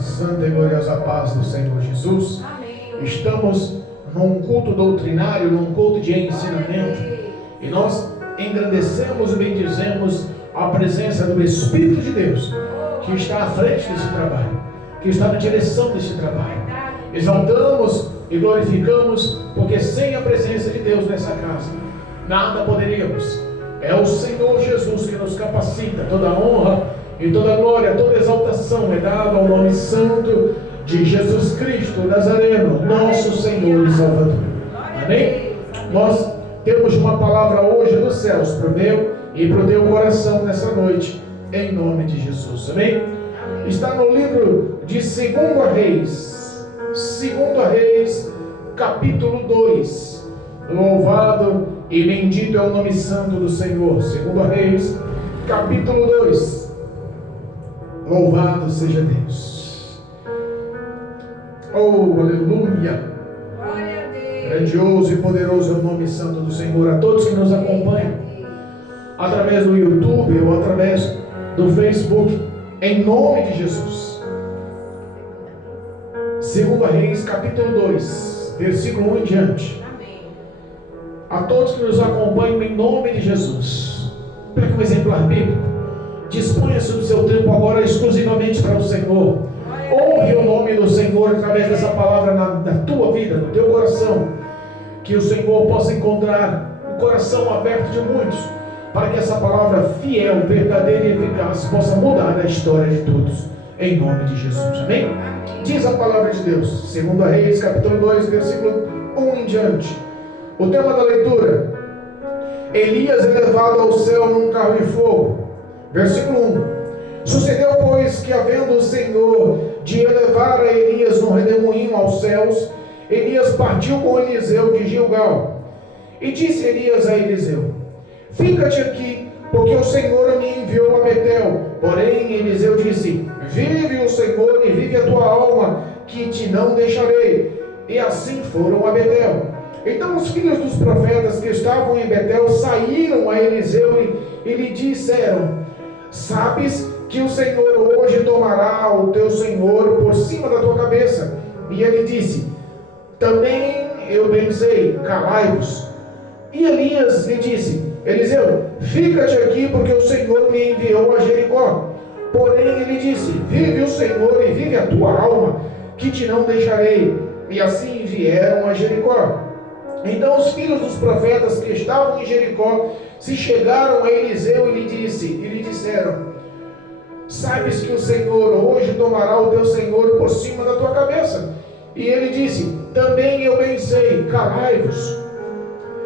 Santa e gloriosa paz do Senhor Jesus. Amém. Estamos num culto doutrinário, num culto de ensinamento, e nós engrandecemos e bendizemos a presença do Espírito de Deus, que está à frente desse trabalho, que está na direção desse trabalho. Exaltamos e glorificamos, porque sem a presença de Deus nessa casa, nada poderíamos. É o Senhor Jesus que nos capacita. Toda honra e toda glória, toda exaltação é dada ao nome santo de Jesus Cristo Nazareno, nosso Senhor e Salvador. Amém? Nós temos uma palavra hoje dos céus para o meu e para o teu coração nessa noite, em nome de Jesus. Amém? Está no livro de 2 Reis, 2 Reis, capítulo 2. Louvado e bendito é o nome santo do Senhor. 2 Reis, capítulo 2. Louvado seja Deus. Oh, aleluia. Glória a Deus. Grandioso e poderoso é o nome santo do Senhor. A todos que nos acompanham através do YouTube ou através do Facebook, em nome de Jesus. 2 Reis, capítulo 2, versículo 1 em diante. Amém. A todos que nos acompanham, em nome de Jesus, pegue um exemplar bíblico. Disponha-se do seu tempo agora exclusivamente para o Senhor. Honre o nome do Senhor através dessa palavra na tua vida, no teu coração. Que o Senhor possa encontrar o coração aberto de muitos, para que essa palavra fiel, verdadeira e eficaz possa mudar a história de todos, em nome de Jesus. Amém? Diz a palavra de Deus, 2 Reis, capítulo 2, versículo 1 em diante. O tema da leitura: Elias é levado ao céu num carro de fogo. Versículo 1. Sucedeu, pois, que havendo o Senhor de elevar a Elias num redemoinho aos céus, Elias partiu com Eliseu de Gilgal. E disse Elias a Eliseu: Fica-te aqui, porque o Senhor me enviou a Betel. Porém Eliseu disse: Vive o Senhor e vive a tua alma, que te não deixarei. E assim foram a Betel. Então os filhos dos profetas que estavam em Betel saíram a Eliseu e lhe disseram: Sabes que o Senhor hoje tomará o teu Senhor por cima da tua cabeça. E ele disse: Também eu pensei, calai-vos. E Elias lhe disse: Eliseu, fica-te aqui, porque o Senhor me enviou a Jericó. Porém ele disse: Vive o Senhor e vive a tua alma, que te não deixarei. E assim vieram a Jericó. Então os filhos dos profetas que estavam em Jericó se chegaram a Eliseu e lhe disseram: Sabes que o Senhor hoje tomará o teu Senhor por cima da tua cabeça. E ele disse: Também eu pensei, calai-vos.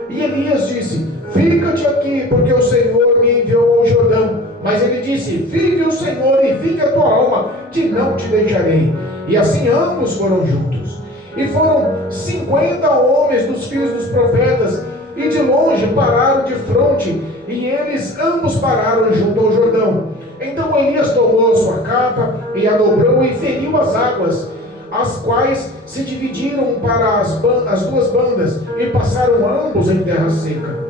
E Elias disse: Fica-te aqui, porque o Senhor me enviou ao Jordão. Mas ele disse: Vive o Senhor e vive a tua alma, que não te deixarei. E assim ambos foram juntos. E foram 50 homens dos filhos dos profetas, e de longe pararam de fronte, e eles ambos pararam junto ao Jordão. Então Elias tomou a sua capa e a dobrou e feriu as águas, as quais se dividiram para as duas bandas, e passaram ambos em terra seca.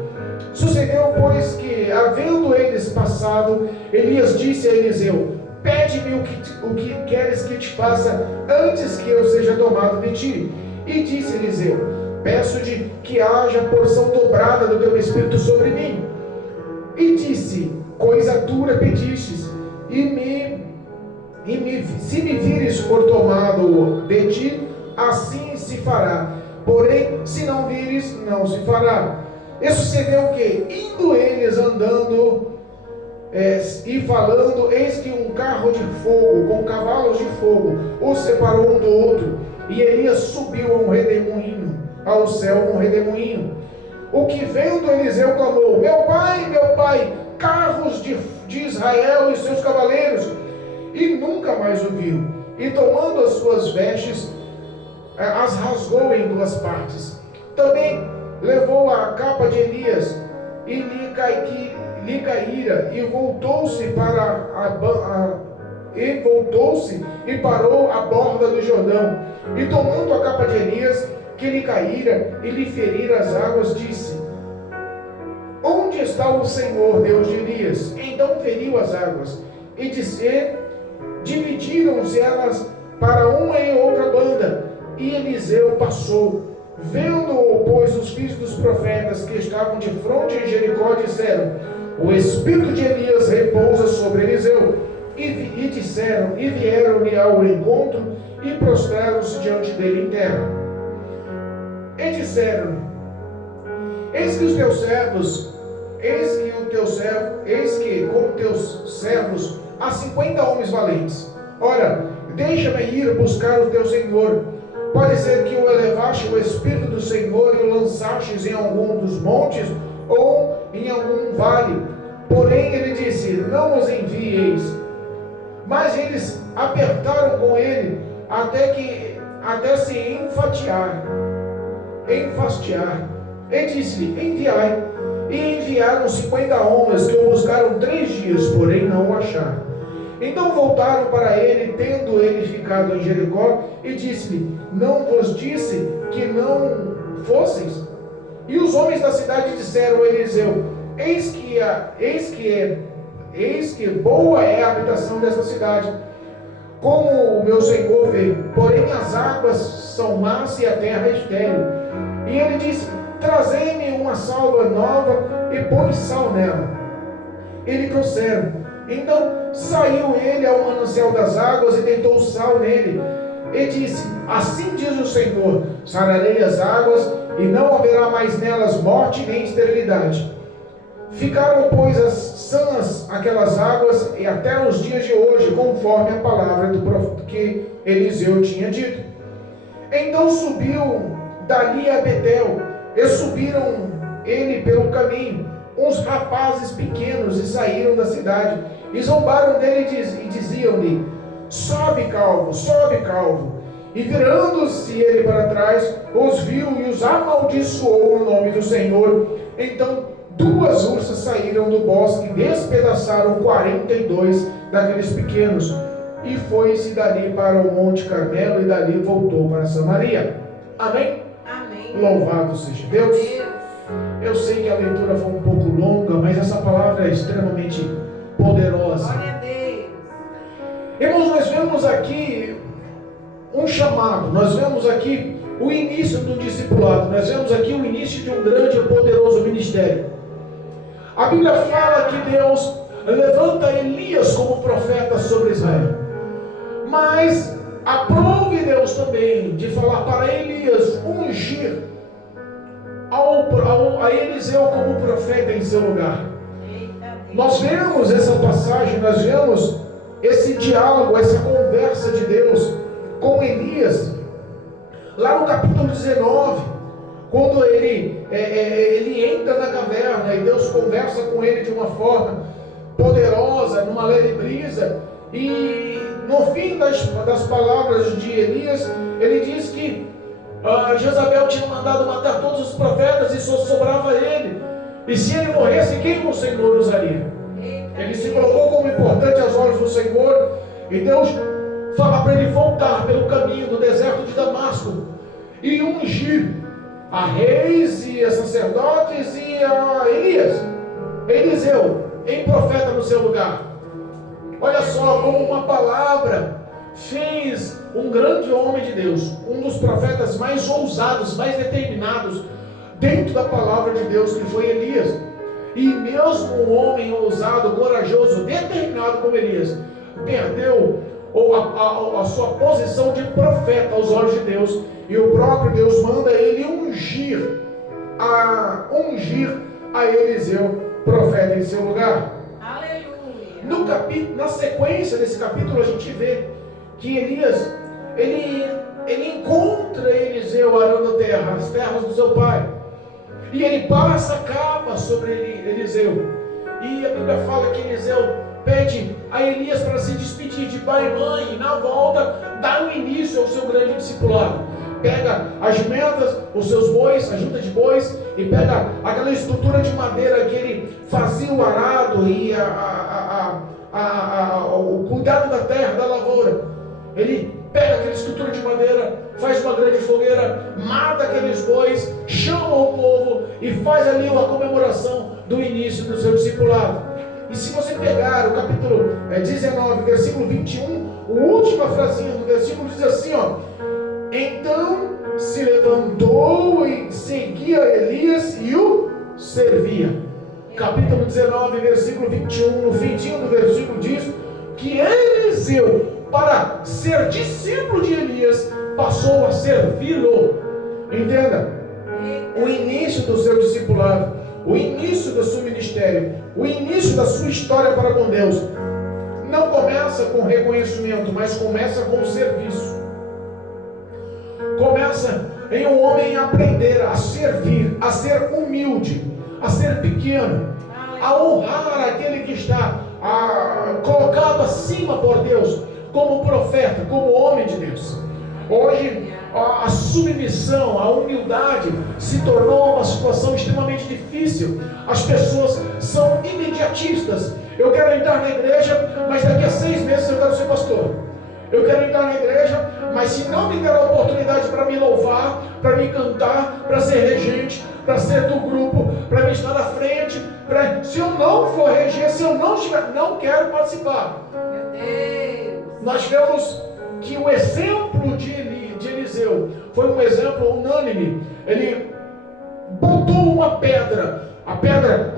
Sucedeu, pois, que, havendo eles passado, Elias disse a Eliseu: Pede-me o que queres que te faça antes que eu seja tomado de ti. E disse Eliseu: Peço-te que haja porção dobrada do teu espírito sobre mim. E disse: Coisa dura pedistes, se me vires for tomado de ti, assim se fará. Porém, se não vires, não se fará. E sucedeu que, indo eles andando e falando, eis que um carro de fogo, com cavalos de fogo, os separou um do outro. E Elias subiu a um redemoinho, ao céu um redemoinho. O que vendo Eliseu clamou: Meu pai, carros de Israel e seus cavaleiros. E nunca mais o viu. E tomando as suas vestes, as rasgou em duas partes. Também levou a capa de Elias e lhe caíra, e voltou-se e parou à borda do Jordão. E tomando a capa de Elias que lhe caíra e lhe ferira as águas, disse: Onde está o Senhor, Deus de Elias? Então feriu as águas, e dividiram-se elas para uma e outra banda, e Eliseu passou. Vendo-o, pois, os filhos dos profetas que estavam de fronte em Jericó disseram: o espírito de Elias repousa sobre Eliseu. E disseram, e vieram-lhe ao encontro, e prostraram-se diante dele em terra. E disseram: eis que com teus servos há 50 homens valentes. Ora, deixa-me ir buscar o teu senhor. Pode ser que o elevaste o Espírito do Senhor e o lançastes em algum dos montes ou em algum vale. Porém ele disse: não os envieis. Mas eles apertaram com ele até se enfastiar. E disse-lhe: enviai. E enviaram 50 homens que o buscaram 3 dias, porém não o acharam. Então voltaram para ele, tendo ele ficado em Jericó, e disse-lhe: não vos disse que não fosseis? E os homens da cidade disseram a Eliseu: eis que boa é a habitação dessa cidade, como o meu senhor vê, porém as águas são más e a terra é estéril. E ele disse: trazei-me uma salva nova e põe sal nela. E lhe trouxeram. Então saiu ele ao manancial das águas e deitou sal nele, e disse: assim diz o Senhor: sararei as águas, e não haverá mais nelas morte nem esterilidade. Ficaram, pois, sãs aquelas águas, e até os dias de hoje, conforme a palavra do profeta que Eliseu tinha dito. Então subiu dali a Betel, e subiram ele pelo caminho uns rapazes pequenos, e saíram da cidade, e zombaram dele e diziam-lhe: sobe calvo. E virando-se ele para trás, os viu e os amaldiçoou no nome do Senhor. Então 2 ursas saíram do bosque e despedaçaram 42 daqueles pequenos, e foi-se dali para o Monte Carmelo, e dali voltou para Samaria. Amém? Amém. Louvado seja Deus. Eu sei que a leitura foi um pouco longa, mas essa palavra é extremamente poderosa. Glória a Deus. Irmãos, nós vemos aqui um chamado, nós vemos aqui o início do discipulado, nós vemos aqui o início de um grande e poderoso ministério. A Bíblia fala que Deus levanta Elias como profeta sobre Israel, mas aprove Deus também de falar para Elias ungir a Eliseu como profeta em seu lugar. Nós vemos essa passagem, nós vemos esse diálogo, essa conversa de Deus com Elias, lá no capítulo 19, quando ele entra na caverna e Deus conversa com ele de uma forma poderosa, numa leve brisa, e no fim das palavras de Elias, ele diz que Jezabel tinha mandado matar todos os profetas e só sobrava ele, e se ele morresse, quem o Senhor usaria? Ele se colocou como importante aos olhos do Senhor, e Deus fala para ele voltar pelo caminho do deserto de Damasco e ungir a reis e a sacerdotes e a Eliseu em profeta no seu lugar. Olha só como uma palavra fez um grande homem de Deus, um dos profetas mais ousados, mais determinados dentro da palavra de Deus, que foi Elias. E mesmo um homem ousado, corajoso, determinado como Elias, perdeu a sua posição de profeta aos olhos de Deus, e o próprio Deus manda ele ungir a Eliseu, profeta em seu lugar. Aleluia. Na sequência desse capítulo, a gente vê que Elias ele encontra Eliseu arando terra, as terras do seu pai, e ele passa a capa sobre Eliseu, e a Bíblia fala que Eliseu pede a Elias para se despedir de pai e mãe, e na volta dá o início ao seu grande discipulado. Pega as jumentas, os seus bois, a junta de bois, e pega aquela estrutura de madeira que ele fazia o arado e o cuidado da terra, da lavoura. Ele pega aquela estrutura de madeira, faz uma grande fogueira, mata aqueles bois, chama o povo e faz ali uma comemoração do início do seu discipulado. E se você pegar o capítulo 19, versículo 21, a última frasinha do versículo versículo 21, no finzinho do versículo diz que Eliseu, para ser discípulo de Elias, passou a servi-lo. Entenda, o início do seu discipulado, o início do seu ministério, o início da sua história para com Deus, não começa com reconhecimento, mas começa com o serviço. Começa em um homem aprender a servir, a ser humilde, a ser pequeno, a honrar aquele que está colocado acima por Deus, como profeta, como homem de Deus. Hoje, a submissão, a humildade se tornou uma situação extremamente difícil. As pessoas são imediatistas. Eu quero entrar na igreja, mas daqui a 6 meses eu quero ser pastor. Eu quero entrar na igreja, mas se não me der a oportunidade para me louvar, para me cantar, para ser regente, para ser do grupo, para me estar à frente, se eu não for regente, se eu não estiver, não quero participar. Meu Deus. Nós vemos que o exemplo de Eliseu foi um exemplo unânime. Ele botou uma pedra, a pedra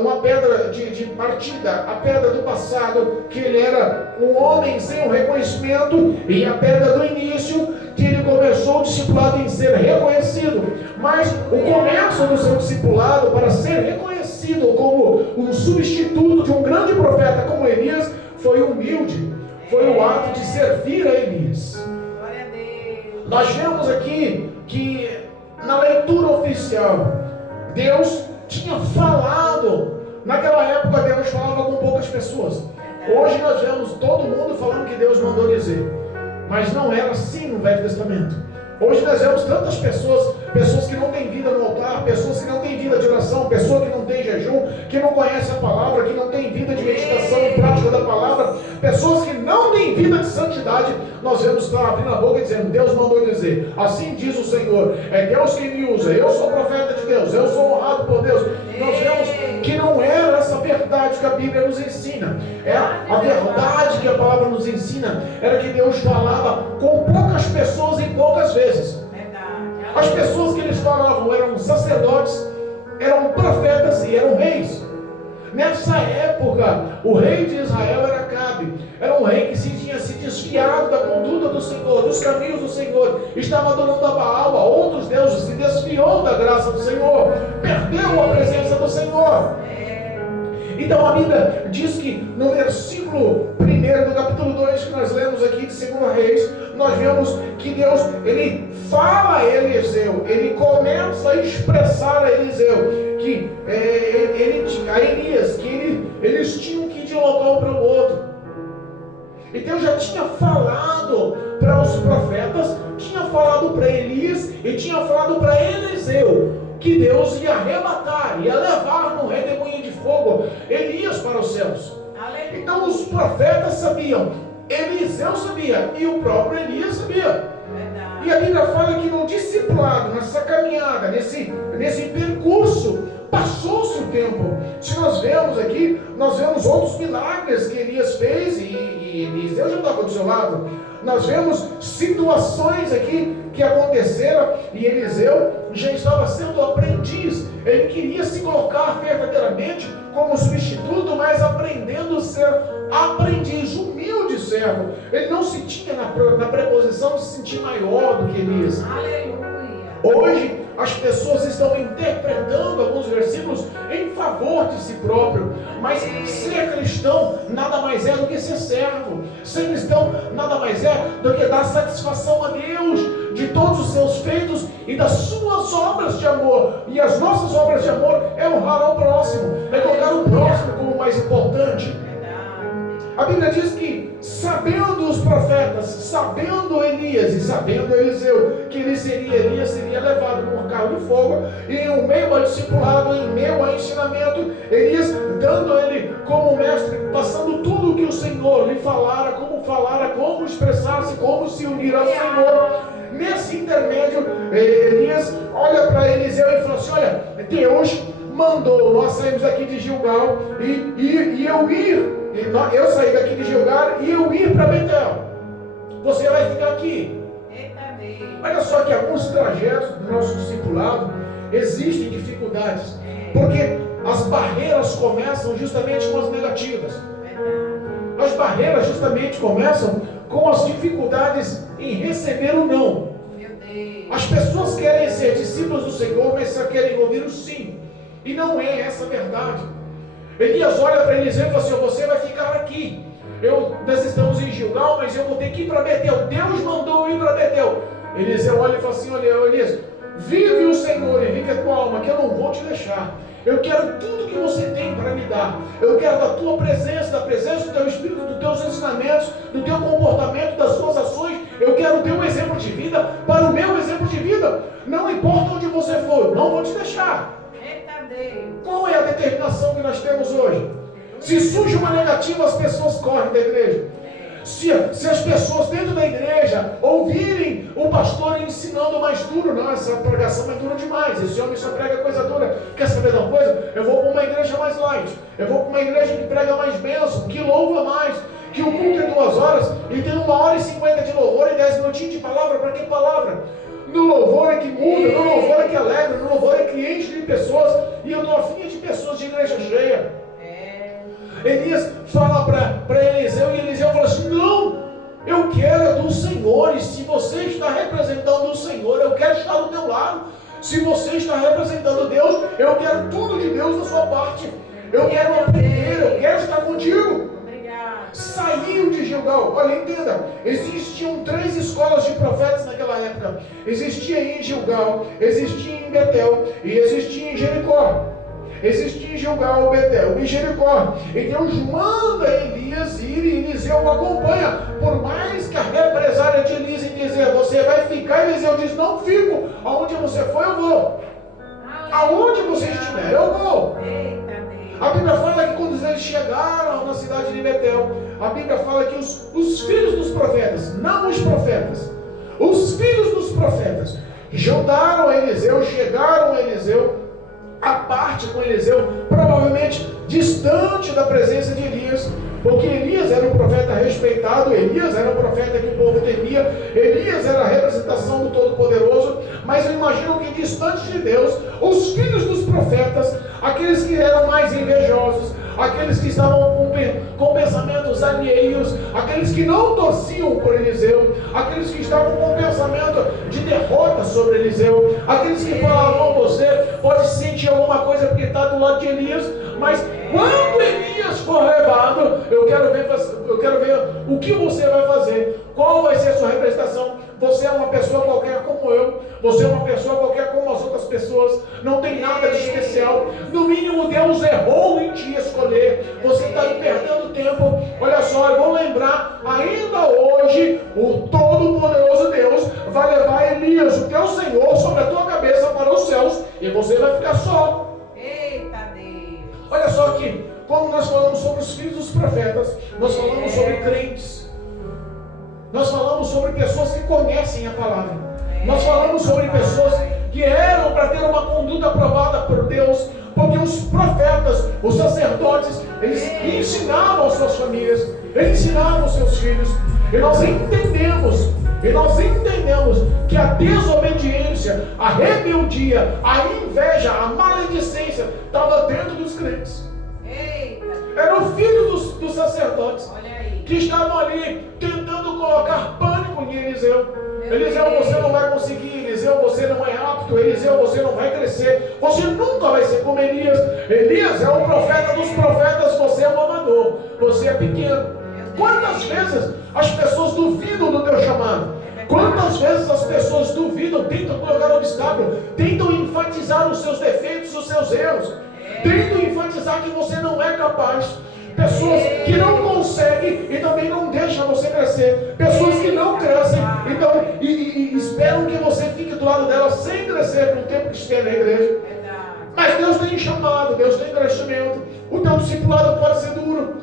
uma pedra de partida, a pedra do passado, que ele era um homem sem um reconhecimento, e a pedra do início, que ele começou o discipulado em ser reconhecido. Mas o começo do seu discipulado, para ser reconhecido como um substituto de um grande profeta como Elias, foi humilde, foi o ato de servir a Elias. Nós vemos aqui que na leitura oficial, Deus tinha falado. Naquela época Deus falava com poucas pessoas. Hoje nós vemos todo mundo falando que Deus mandou dizer, mas não era assim no Velho Testamento. Hoje nós vemos tantas pessoas que não têm vida no altar, pessoas que não têm vida de oração, pessoas que não têm jejum, que não conhecem a palavra, que não têm vida de meditação e prática da palavra, pessoas que não têm vida de santidade. Nós vemos estar abrindo a boca e dizendo: Deus mandou dizer, assim diz o Senhor, é Deus quem me usa, eu sou profeta de Deus, eu sou honrado por Deus. Nós vemos que não era essa verdade que a Bíblia nos ensina. A verdade que a palavra nos ensina era que Deus falava com poucas pessoas e poucas vezes. As pessoas que eles falavam eram sacerdotes, eram profetas e eram reis. Nessa época, o rei de Israel era Acabe. Era um rei que tinha se desviado da conduta do Senhor, dos caminhos do Senhor, estava adorando a Baal, a outros deuses, se desviou da graça do Senhor, perdeu a presença do Senhor. Então a Bíblia diz que no versículo 1 do capítulo 2 que nós lemos aqui de 2 Reis, nós vemos que Deus, ele fala a Eliseu, ele começa a expressar a Eliseu que a Elias, que eles tinham que ir de um local para o outro. E Deus já tinha falado para os profetas, tinha falado para Elias e tinha falado para Eliseu que Deus ia arrebatar, ia levar num redemoinho de fogo Elias para os céus. Então os profetas sabiam, Eliseu sabia e o próprio Elias sabia. E a Bíblia fala que no discipulado, nessa caminhada, nesse percurso, passou-se o tempo. Se nós vemos aqui, nós vemos outros milagres que Elias fez e Eliseu já estava do seu lado. Nós vemos situações aqui que aconteceram e Eliseu já estava sendo aprendiz. Ele queria se colocar verdadeiramente como substituto, mas aprendendo a ser aprendiz, humilde servo. Ele não se tinha na preposição de se sentir maior do que Elias. Aleluia. Hoje as pessoas estão interpretando alguns versículos em favor de si próprio, mas ser cristão nada mais é do que ser servo. Ser cristão nada mais é do que dar satisfação a Deus de todos os seus feitos e das suas obras de amor. E as nossas obras de amor é honrar ao próximo, é colocar o próximo como mais importante. A Bíblia diz que, sabendo os profetas, sabendo Elias e sabendo Eliseu, que Elias seria levado num carro de fogo, e em meio ao discipulado, em meio ao ensinamento, Elias dando ele como mestre, passando tudo o que o Senhor lhe falara, como expressar-se, como se unir ao Senhor. Nesse intermédio, Elias olha para Eliseu e fala assim: olha, Deus mandou nós saímos daqui de Gilgal eu saí daqui de Gilgal e eu ir para Betel. Você vai ficar aqui. Olha só que alguns trajetos do nosso discipulado existem dificuldades, porque as barreiras começam justamente com as negativas. As barreiras justamente começam com as dificuldades em receber o não. As pessoas querem ser discípulos do Senhor, mas só querem ouvir o sim. E não é essa a verdade. Elias olha para Eliseu e fala assim: você vai ficar aqui. Nós estamos em Gilgal, mas eu vou ter que ir para Betel. Deus mandou eu ir para Betel. Eliseu olha e fala assim: olha, Elias, vive o Senhor e vive a tua alma, que eu não vou te deixar. Eu quero tudo que você tem para me dar. Eu quero da tua presença, da presença do teu Espírito, dos teus ensinamentos, do teu comportamento, das suas ações. Eu quero o teu exemplo de vida para o meu exemplo de vida. Não importa onde você for, não vou te deixar. Qual é a determinação que nós temos hoje? Se surge uma negativa, as pessoas correm da igreja. Se as pessoas dentro da igreja ouvirem o pastor ensinando mais duro, não, essa pregação é dura demais, esse homem só prega coisa dura. Quer saber de uma coisa? Eu vou para uma igreja mais light, eu vou para uma igreja que prega mais bênção, que louva mais, que o culto é 2 horas e tem 1h50 de louvor e 10 minutinhos de palavra. Para que palavra? No louvor é que muda, no louvor é que alegra, no louvor é que enche de pessoas, e eu estou afim de pessoas de igreja cheia. Elias fala para Eliseu, e Eliseu fala assim: não, eu quero é do Senhor, e se você está representando o Senhor, eu quero estar do teu lado. Se você está representando Deus, eu quero tudo de Deus da sua parte. Eu quero aprender, eu quero estar contigo. Saiu de Gilgal. Olha, entenda, existiam 3 escolas de profetas naquela época. Existia em Gilgal, existia em Betel e existia em Jericó. Existia em Gilgal, Betel e Jericó. E Deus manda Elias ir e Eliseu o acompanha. Por mais que a represária de Elias em dizer: você vai ficar, Eliseu diz: não fico. Aonde você for, eu vou. Aonde você estiver, eu vou. A Bíblia fala que quando eles chegaram na cidade de Betel, a Bíblia fala que os filhos dos profetas, não os profetas, os filhos dos profetas, juntaram a Eliseu, chegaram a Eliseu, a parte com Eliseu, provavelmente distante da presença de Elias, porque Elias era um profeta respeitado, Elias era um profeta que o povo temia, Elias era a representação do Todo-Poderoso, mas eu imagino que distante de Deus, os filhos dos profetas, aqueles que eram mais invejosos, aqueles que estavam com pensamentos alheios, aqueles que não torciam por Eliseu, aqueles que estavam com pensamento de derrota sobre Eliseu, aqueles que falavam: você pode sentir alguma coisa porque está do lado de Elias, mas quando Elias for levado, eu quero ver o que você vai fazer, qual vai ser a sua representação. Você é uma pessoa qualquer como eu, você é uma pessoa qualquer como as outras pessoas, não tem nada de especial. No mínimo Deus errou em te escolher, você está perdendo tempo. Olha só, eu vou lembrar, ainda hoje o Todo-Poderoso Deus vai levar Elias, o teu Senhor, sobre a tua cabeça para os céus, e você vai ficar só. Eita Deus! Olha só aqui, quando nós falamos sobre os filhos dos profetas, nós falamos sobre crentes. Nós falamos sobre pessoas que conhecem a palavra. Nós falamos sobre pessoas que eram para ter uma conduta aprovada por Deus, porque os profetas, os sacerdotes, eles ensinavam as suas famílias, eles ensinavam os seus filhos. E nós entendemos que a desobediência, a rebeldia, a inveja, a maledicência estava dentro dos crentes. Era o filho dos sacerdotes que estavam ali tentando colocar pânico em Eliseu. Eliseu, você não vai conseguir. Eliseu, você não é apto. Eliseu, você não vai crescer. Você nunca vai ser como Elias. Elias é o profeta dos profetas. Você é um amador. Você é pequeno. Quantas vezes as pessoas duvidam do teu chamado? Quantas vezes as pessoas duvidam, tentam colocar obstáculo, tentam enfatizar os seus defeitos, os seus erros, tentam enfatizar que você não é capaz. Pessoas que não conseguem e também não deixam você crescer. Pessoas que não crescem então, e esperam que você fique do lado delas sem crescer pelo tempo que estiver na igreja. Mas Deus tem chamado, Deus tem crescimento. O teu discipulado pode ser duro.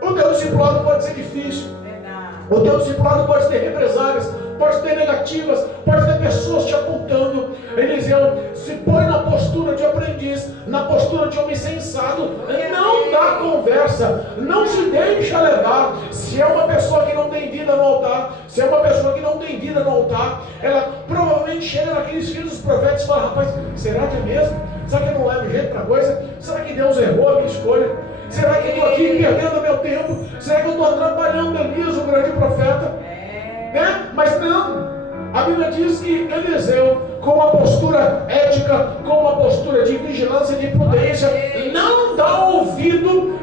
O teu discipulado pode ser difícil. O teu discipulado pode ter represálias, pode ter negativas, pode ter pessoas te apontando. Eliseu se põe na postura de aprendiz, na postura de homem sensato. Não dá conversa, não se deixa levar. Se é uma pessoa que não tem vida no altar, se é uma pessoa que não tem vida no altar, ela provavelmente chega naqueles filhos dos profetas e fala: rapaz, será que é mesmo? Será que eu não levo jeito para a coisa? Será que Deus errou a minha escolha? Será que eu estou aqui perdendo meu tempo? Será que eu estou atrapalhando Elias, o grande profeta? Né? Mas não. A Bíblia diz que Eliseu, com uma postura ética, com uma postura de vigilância e de prudência, não dá ouvido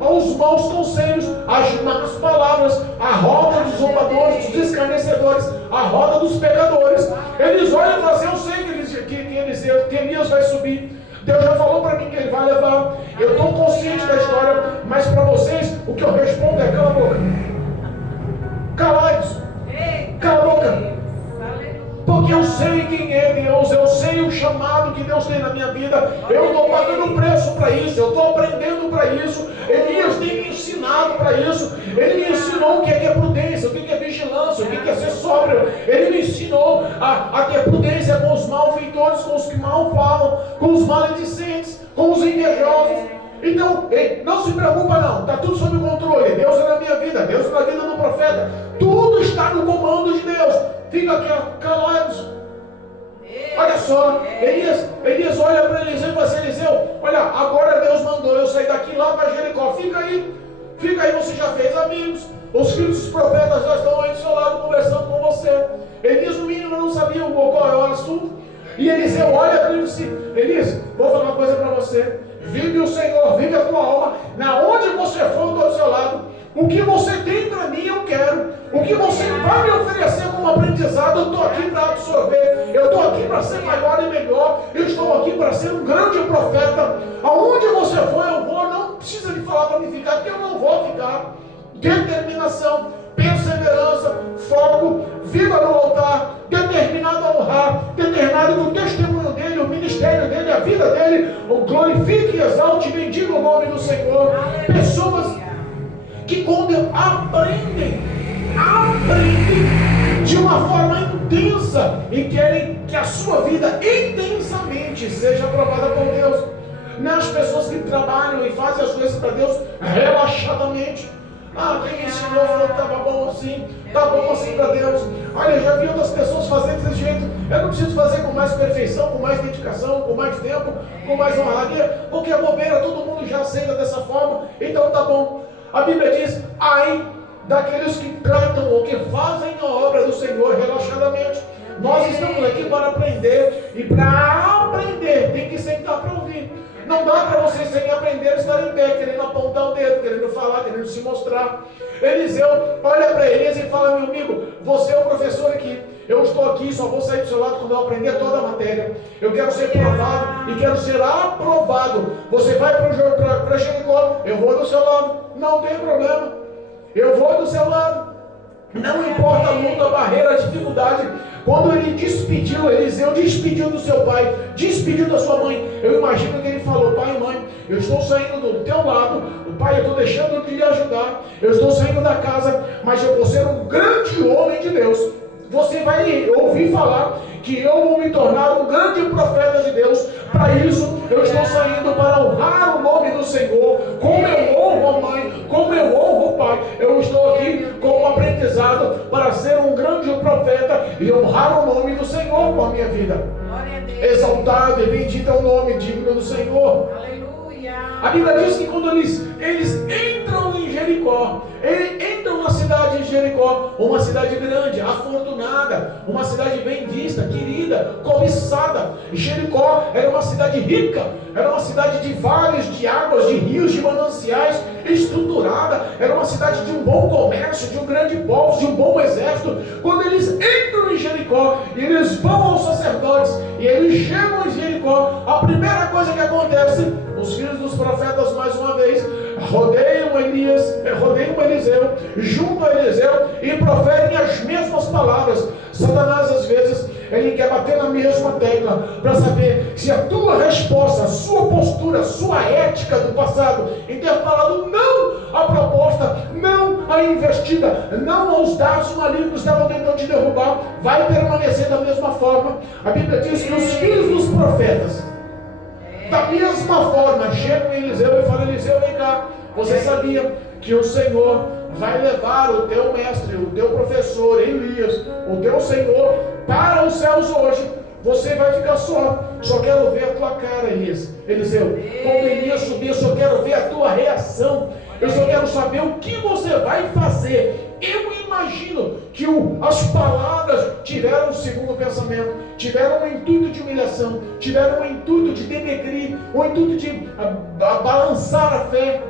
aos maus conselhos, às más palavras, à roda dos zombadores, dos escarnecedores, à roda dos pecadores. Eles olham e falam assim: eu sei que Elias vai subir. Deus já falou para mim que ele vai levar. Eu estou consciente da história, mas para vocês o que eu respondo é: cala a boca. Calados. Cala a boca. Porque eu sei quem é Deus, eu sei o chamado que Deus tem na minha vida. Eu estou pagando preço para isso, eu estou aprendendo para isso. Elias tem me ensinado para isso. Ele me ensinou o que é prudência, o que é vigilância, o que é ser sóbrio. Ele me ensinou a ter prudência com os malfeitores, com os que mal falam, com os maledicentes, com os invejosos. Então, não se preocupa não, está tudo sob controle. Deus é na minha vida, Deus é na vida do profeta. Tudo está no comando de Deus. Fica aqui calados. Olha só, Elias olha para Eliseu e fala assim: Eliseu, olha, agora Deus mandou eu sair daqui lá para Jericó. Fica aí, você já fez amigos. Os filhos dos profetas já estão aí do seu lado conversando com você. Elias, no mínimo, não sabia qual é o assunto. E Eliseu olha para ele e diz: Elias, vou falar uma coisa para você. Vive o Senhor, vive a tua alma. Na onde você for, eu estou do seu lado. O que você tem para mim, eu quero. O que você vai me oferecer como aprendizado, eu estou aqui para absorver. Eu estou aqui para ser maior e melhor. Eu estou aqui para ser um grande profeta. Aonde você for, eu vou. Não precisa me falar para me ficar, porque eu não vou ficar. Determinação, perseverança, foco, vida no altar, determinado a honrar, determinado que o testemunho dele, o ministério dele, a vida dele, glorifique, exalte e bendiga o nome do Senhor. Pessoas que quando aprendem de uma forma intensa e querem que a sua vida intensamente seja aprovada por Deus. Não as pessoas que trabalham e fazem as coisas para Deus relaxadamente. Quem me ensinou falou que estava bom assim, está bom assim para Deus. Olha, eu já vi outras pessoas fazendo desse jeito. Eu não preciso fazer com mais perfeição, com mais dedicação, com mais tempo, com mais honraria, porque a bobeira todo mundo já aceita dessa forma, então tá bom. A Bíblia diz: ai daqueles que tratam ou que fazem a obra do Senhor relaxadamente. Nós estamos aqui para aprender, e para aprender tem que sentar para ouvir. Não dá para você, sem aprender, estar em pé, querendo apontar o dedo, querendo falar, querendo se mostrar. Eliseu olha para Elias e fala: meu amigo, você é o professor aqui. Eu estou aqui, só vou sair do seu lado quando eu aprender toda a matéria. Eu quero ser provado e quero ser aprovado. Você vai para Jericó, eu vou do seu lado. Não tem problema, eu vou do seu lado. Não importa a luta, a barreira, a dificuldade. Quando ele despediu, Eliseu despediu do seu pai, despediu da sua mãe. Eu imagino que ele falou: pai e mãe, eu estou saindo do teu lado. O pai, eu estou deixando de lhe ajudar. Eu estou saindo da casa, mas eu vou ser um grande homem de Deus. Você vai ouvir falar que eu vou me tornar um grande profeta de Deus. Para isso, eu estou saindo para honrar o nome do Senhor. Como eu honro a mãe, como eu honro o pai. Eu estou aqui como aprendizado para ser um grande profeta e honrar o nome do Senhor com a minha vida. Exaltado e bendito é o nome digno do Senhor. Aleluia. A Bíblia diz que quando eles entram em Jericó, entram na cidade de Jericó, uma cidade grande, afortunada, uma cidade bem vista, querida, cobiçada. Jericó era uma cidade rica, era uma cidade de vales, de águas, de rios, de mananciais, estruturada, era uma cidade de um bom comércio, de um grande povo, de um bom exército. Quando eles entram em Jericó, e eles vão aos sacerdotes, e eles chegam em Jericó, a primeira coisa que acontece, os filhos dos profetas mais uma vez rodeiam Eliseu, junto a Eliseu, e proferem as mesmas palavras. Satanás às vezes ele quer bater na mesma tecla para saber se a tua resposta, a sua postura, a sua ética do passado em ter falado não à proposta, não à investida, não aos dados malignos que estavam tentando te derrubar, vai permanecer da mesma forma. A Bíblia diz que os filhos dos profetas da mesma forma chegam em Eliseu e falam: Eliseu, vem cá, você sabia que o Senhor vai levar o teu mestre, o teu professor Elias, o teu Senhor, para os céus hoje? você vai ficar só quero ver a tua cara, Eliseu. Quando Elias subir, eu só quero ver a tua reação, eu só quero saber o que você vai fazer. Eu imagino que as palavras tiveram um segundo pensamento, tiveram um intuito de humilhação, tiveram um intuito de denegrir, um intuito de balançar a fé,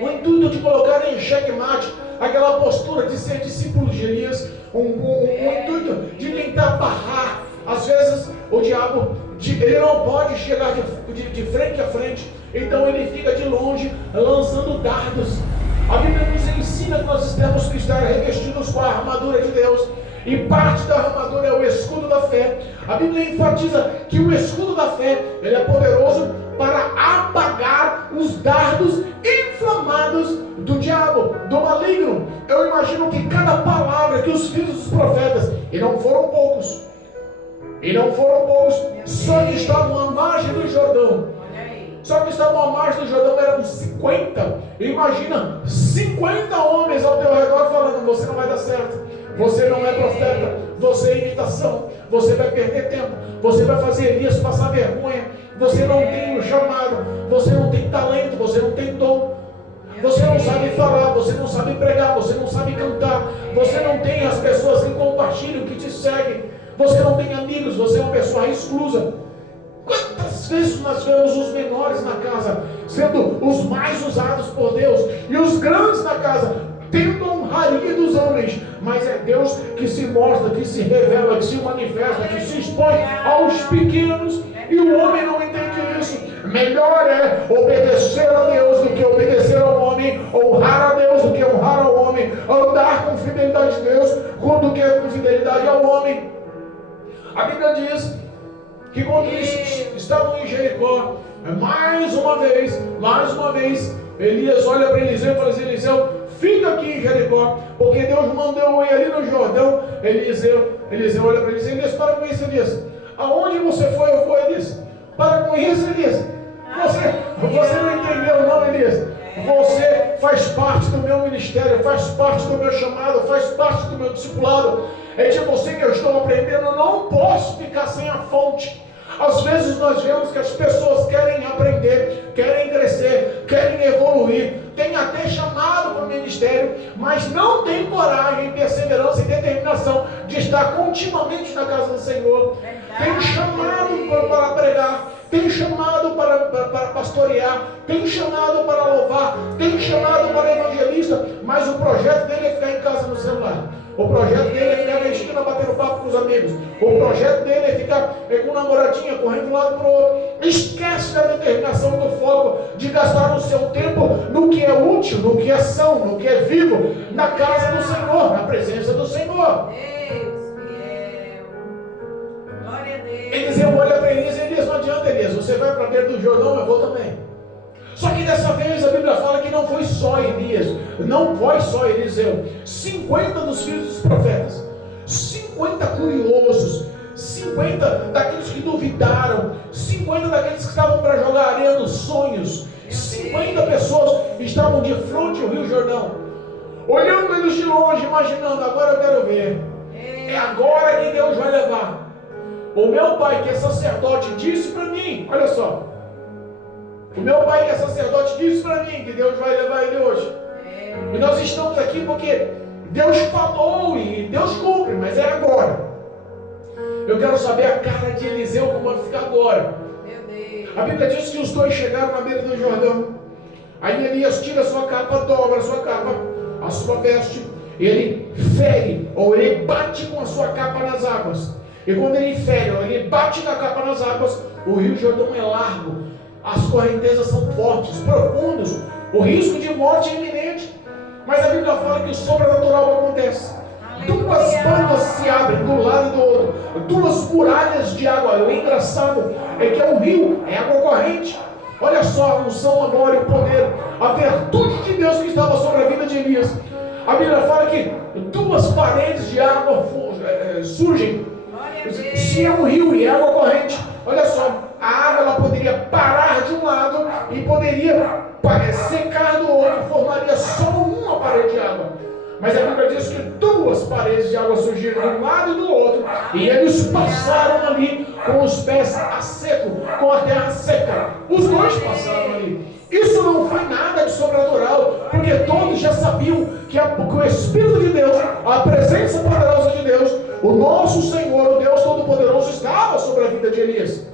o intuito de colocar em xeque-mate aquela postura de ser discípulo de Elias, um intuito de tentar barrar. Às vezes o diabo, ele não pode chegar de frente a frente, então ele fica de longe lançando dardos. A Bíblia nos ensina que nós temos que estar revestidos com a armadura de Deus, e parte da armadura é o escudo da fé. A Bíblia enfatiza que o escudo da fé, ele é poderoso para apagar os dardos inflamados do diabo, do maligno. Eu imagino que cada palavra que os filhos dos profetas, e não foram poucos, só que estavam à margem do Jordão. Só que estavam à margem do Jordão, eram 50. Imagina, 50 homens ao teu redor falando: você não vai dar certo, você não é profeta, você é imitação, você vai perder tempo, você vai fazer Elias passar vergonha, você não tem o chamado, você não tem talento, você não tem dom, você não sabe falar, você não sabe pregar, você não sabe cantar, você não tem as pessoas que compartilham, que te seguem, você não tem amigos, você é uma pessoa exclusa. Quantas vezes nós vemos os menores na casa sendo os mais usados por Deus, e os grandes na casa tendo a honraria dos homens, mas é Deus que se mostra, que se revela, que se manifesta, que se expõe aos pequenos, e o homem não entende isso. Melhor é obedecer a Deus do que obedecer ao homem, honrar a Deus do que honrar ao homem, andar com fidelidade a Deus do que com fidelidade ao homem. A Bíblia diz que quando eles estavam em Jericó, mais uma vez, Elias olha para Eliseu e fala assim: Eliseu, fica aqui em Jericó, porque Deus mandou ir ali no Jordão. Eliseu olha para Elias: Elias, para com isso, Elias. Aonde você foi, eu vou, Elias. Para com isso, Elias. Você não entendeu não, Elias. Você faz parte do meu ministério, faz parte do meu chamado, faz parte do meu discipulado. É de você que eu estou aprendendo. Eu não posso ficar sem a fonte. Às vezes nós vemos que as pessoas querem aprender, querem crescer, querem evoluir, tem até chamado para o ministério, mas não tem coragem, perseverança e determinação de estar continuamente na casa do Senhor. Tem chamado para pregar, tem chamado para pastorear, tem chamado para louvar, tem chamado para evangelista, mas o projeto dele é ficar em casa no celular. O projeto dele é ficar na esquina batendo papo com os amigos. O projeto dele é ficar com namoradinha, correndo de um lado para o outro. Esquece da determinação, do foco, de gastar o seu tempo no que é útil, no que é são, no que é vivo, na casa do Senhor, na presença do Senhor. Glória a Deus. Eliseu olha para Elias e Elias: não adianta, Elias, você vai para dentro do Jordão, eu vou também. Só que dessa vez a Bíblia fala que não foi só Elias, não foi só Eliseu. 50 dos filhos dos profetas, 50 curiosos, 50 daqueles que duvidaram, 50 daqueles que estavam para jogar areia nos sonhos, 50 pessoas estavam de frente ao Rio Jordão, olhando eles de longe, imaginando: agora eu quero ver, é agora que Deus vai levar. O meu pai, que é sacerdote, disse para mim, olha só, o meu pai, que é sacerdote, disse para mim que Deus vai levar ele hoje. E nós estamos aqui porque Deus falou e Deus cumpre, mas é agora. Eu quero saber a cara de Eliseu, como vai ficar agora. A Bíblia diz que os dois chegaram na beira do Jordão. Aí Elias tira a sua capa, dobra a sua capa, a sua veste, ele fere, ou ele bate com a sua capa nas águas. E quando ele fere, ou ele bate na capa nas águas, o Rio Jordão é largo. As correntezas são fortes, profundas, o risco de morte é iminente. Mas a Bíblia fala que o sobrenatural acontece. Duas bandas se abrem do lado e do outro, duas muralhas de água. O engraçado é que é um rio, é água corrente. Olha só a unção, a glória e o poder, a virtude de Deus que estava sobre a vida de Elias. A Bíblia fala que duas paredes de água surgem. Se é um rio e é água corrente, olha só, a água ela poderia parar de um lado e poderia secar do outro, formaria só uma parede de água. Mas a Bíblia diz que 2 paredes de água surgiram de um lado e do outro, e eles passaram ali com os pés a seco, com a terra seca. Os 2 passaram ali. Isso não foi nada de sobrenatural, porque todos já sabiam que o Espírito de Deus, a presença poderosa de Deus, o nosso Senhor, o Deus Todo-Poderoso, estava sobre a vida de Elias.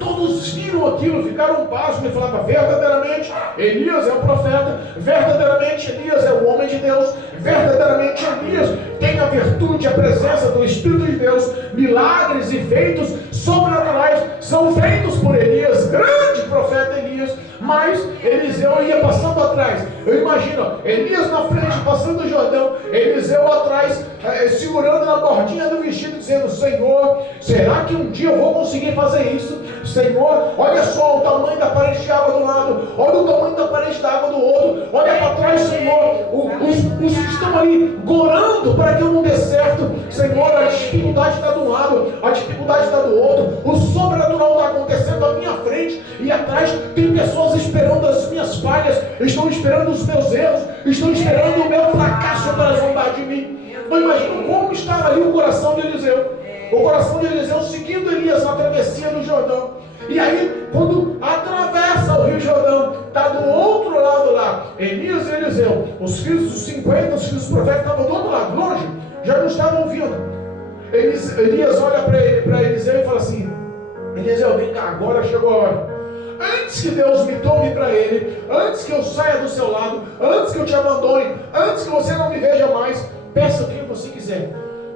Todos viram aquilo, ficaram pasmos e falaram: verdadeiramente Elias é o profeta, verdadeiramente Elias é o homem de Deus, verdadeiramente Elias tem a virtude, a presença do Espírito de Deus. Milagres e feitos sobrenaturais são feitos por Elias, grande profeta Elias. Mas Eliseu ia passando atrás. Eu imagino Elias na frente, passando o Jordão, Eliseu atrás, segurando na bordinha do vestido, dizendo: Senhor, será que um dia eu vou conseguir fazer isso? Senhor, olha só o tamanho da parede de água do lado, olha o tamanho da parede de água do outro, olha para trás, Senhor, os que estão ali gorando para que eu não dê certo. Senhor, a dificuldade está do lado, a dificuldade está do outro, o sobrenatural está acontecendo à minha frente e atrás tem pessoas esperando as minhas falhas, estão esperando os meus erros, estão esperando o meu fracasso para zombar de mim. Eu imagino como estava ali o coração de Eliseu. O coração de Eliseu seguindo Elias na travessia do Jordão. E aí, quando atravessa o Rio Jordão, está do outro lado lá, Elias e Eliseu, os filhos dos 50, os filhos dos profetas estavam do outro lado, longe, já não estavam ouvindo. Elias olha para Eliseu e fala assim: Eliseu, vem cá, agora chegou a hora. Antes que Deus me tome para Ele, antes que eu saia do seu lado, antes que eu te abandone, antes que você não me veja mais, peça o que você quiser.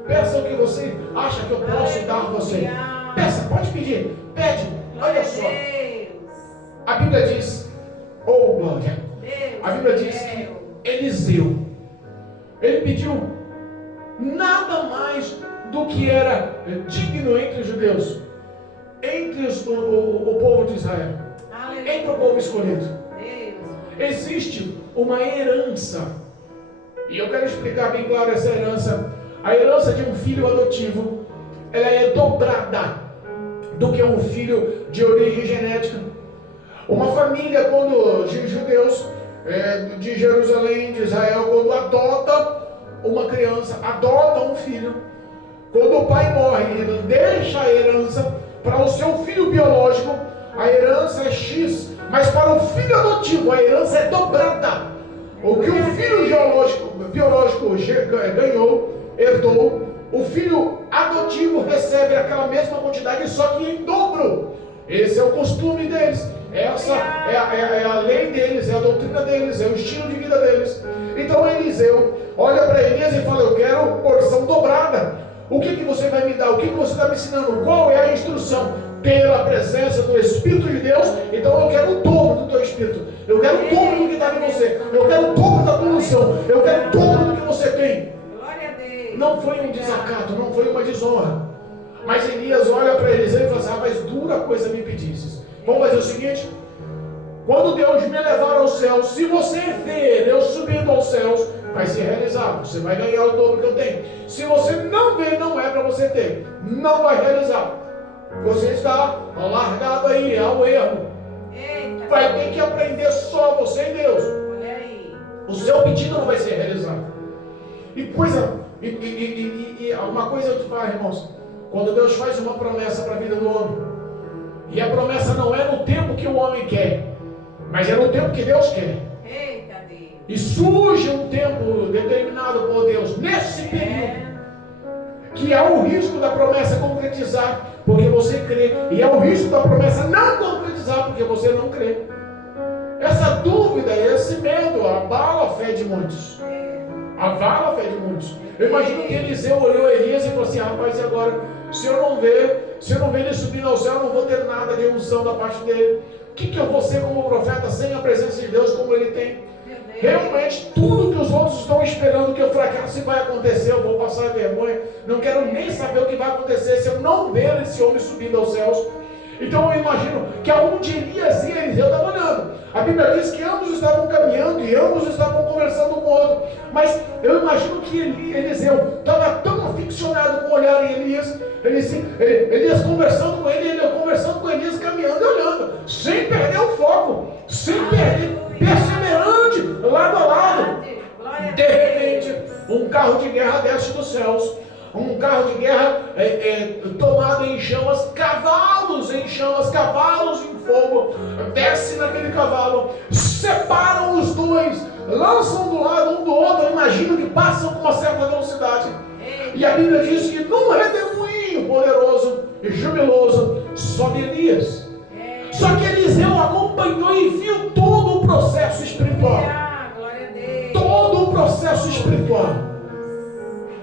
Peça o que você acha que eu posso dar a você. Peça, pode pedir, pede. Olha só, a Bíblia diz, oh glória, a Bíblia diz que Eliseu, ele pediu nada mais do que era digno entre os judeus, entre o povo de Israel, entre o povo escolhido. Existe uma herança, e eu quero explicar bem claro essa herança. A herança de um filho adotivo, ela é dobrada do que um filho de origem genética. Uma família, quando os judeus de Jerusalém, de Israel, quando adota uma criança, adota um filho, quando o pai morre, ele deixa a herança para o seu filho biológico, a herança é X, mas para o filho adotivo, a herança é dobrada. O que o filho biológico ganhou, herdou, o filho adotivo recebe aquela mesma quantidade, só que em dobro. Esse é o costume deles, essa é a lei deles, é a doutrina deles, é o estilo de vida deles. Então Eliseu olha para Elias e fala: eu quero porção dobrada. O que você vai me dar? O que você está me ensinando? Qual é a instrução? Pela presença do Espírito de Deus, então eu quero o dobro do teu Espírito, eu quero o dobro do que está em você, eu quero o dobro da tua unção, eu quero o dobro do que você tem. Não foi um desacato, não foi uma desonra. Mas Elias olha para Eliseu e fala assim: rapaz, dura coisa me pedisses. Vamos fazer o seguinte: quando Deus me levar aos céus, se você ver eu subindo aos céus, vai se realizar, você vai ganhar o dobro que eu tenho. Se você não ver, não é para você ter, não vai realizar. Você está largado aí ao erro. Vai ter que aprender só você e Deus. O seu pedido não vai ser realizado. E uma coisa eu te falo, irmãos, quando Deus faz uma promessa para a vida do homem, e a promessa não é no tempo que o homem quer, mas é no tempo que Deus quer. E surge um tempo determinado por Deus nesse período, que há o risco da promessa concretizar porque você crê, e há o risco da promessa não concretizar porque você não crê. Essa dúvida, esse medo abala a fé de muitos. Abala a fé de muitos. Eu imagino que Eliseu olhou Elias e falou assim: rapaz, e agora? Se eu não ver ele subindo ao céu, eu não vou ter nada de unção da parte dele. O que eu vou ser como profeta sem a presença de Deus como ele tem? Realmente, tudo que os outros estão esperando que o fracasso vai acontecer, eu vou passar vergonha. Não quero nem saber o que vai acontecer se eu não ver esse homem subindo aos céus. Então eu imagino que aonde Elias ia, Eliseu estava olhando. A Bíblia diz que ambos estavam caminhando e ambos estavam conversando com o outro. Mas eu imagino que Eliseu estava tão aficionado com o olhar em Elias, Elias conversando com ele conversando com Elias, caminhando e olhando, sem perder o foco, sem perder, perseverante, lado a lado. De repente um carro de guerra desce dos céus, um carro de guerra tomado em chamas, cavalos em chamas, cavalos em fogo, desce naquele cavalo, separam os dois, lançam do lado um do outro. Eu imagino que passam com uma certa velocidade. E a Bíblia diz que num redemoinho poderoso e jubiloso sobe Elias. Só que Eliseu acompanhou e viu todo o processo espiritual. Todo o processo espiritual.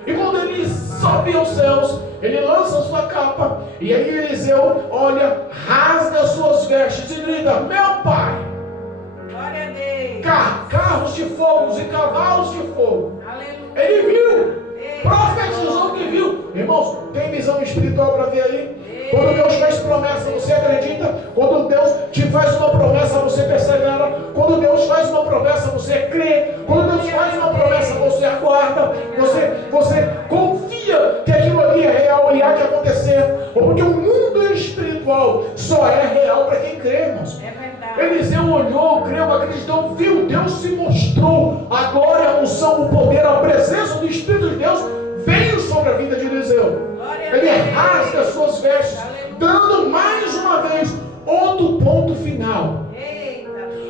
E quando ele sobe aos céus, ele lança sua capa. E aí Eliseu olha, rasga suas vestes e grita: meu pai! Glória a Deus. Carros de fogo e cavalos de fogo. Aleluia. Ele viu. Profetizou que viu. Irmãos, tem visão espiritual para ver aí? Quando Deus faz promessa, você acredita? Quando Deus te faz uma promessa, você persevera. Quando Deus faz uma promessa, você crê. Quando Deus faz uma promessa, você aguarda. Você confia que aquilo ali é real e há de acontecer. Porque o mundo espiritual só é real para quem crê, irmãos. É verdade. Eliseu olhou, creu, acreditou, viu, Deus se mostrou. A glória, a unção, o poder, a presença do Espírito de Deus veio sobre a vida de Eliseu. Ele rasga as suas vestes, dando mais uma vez outro ponto final.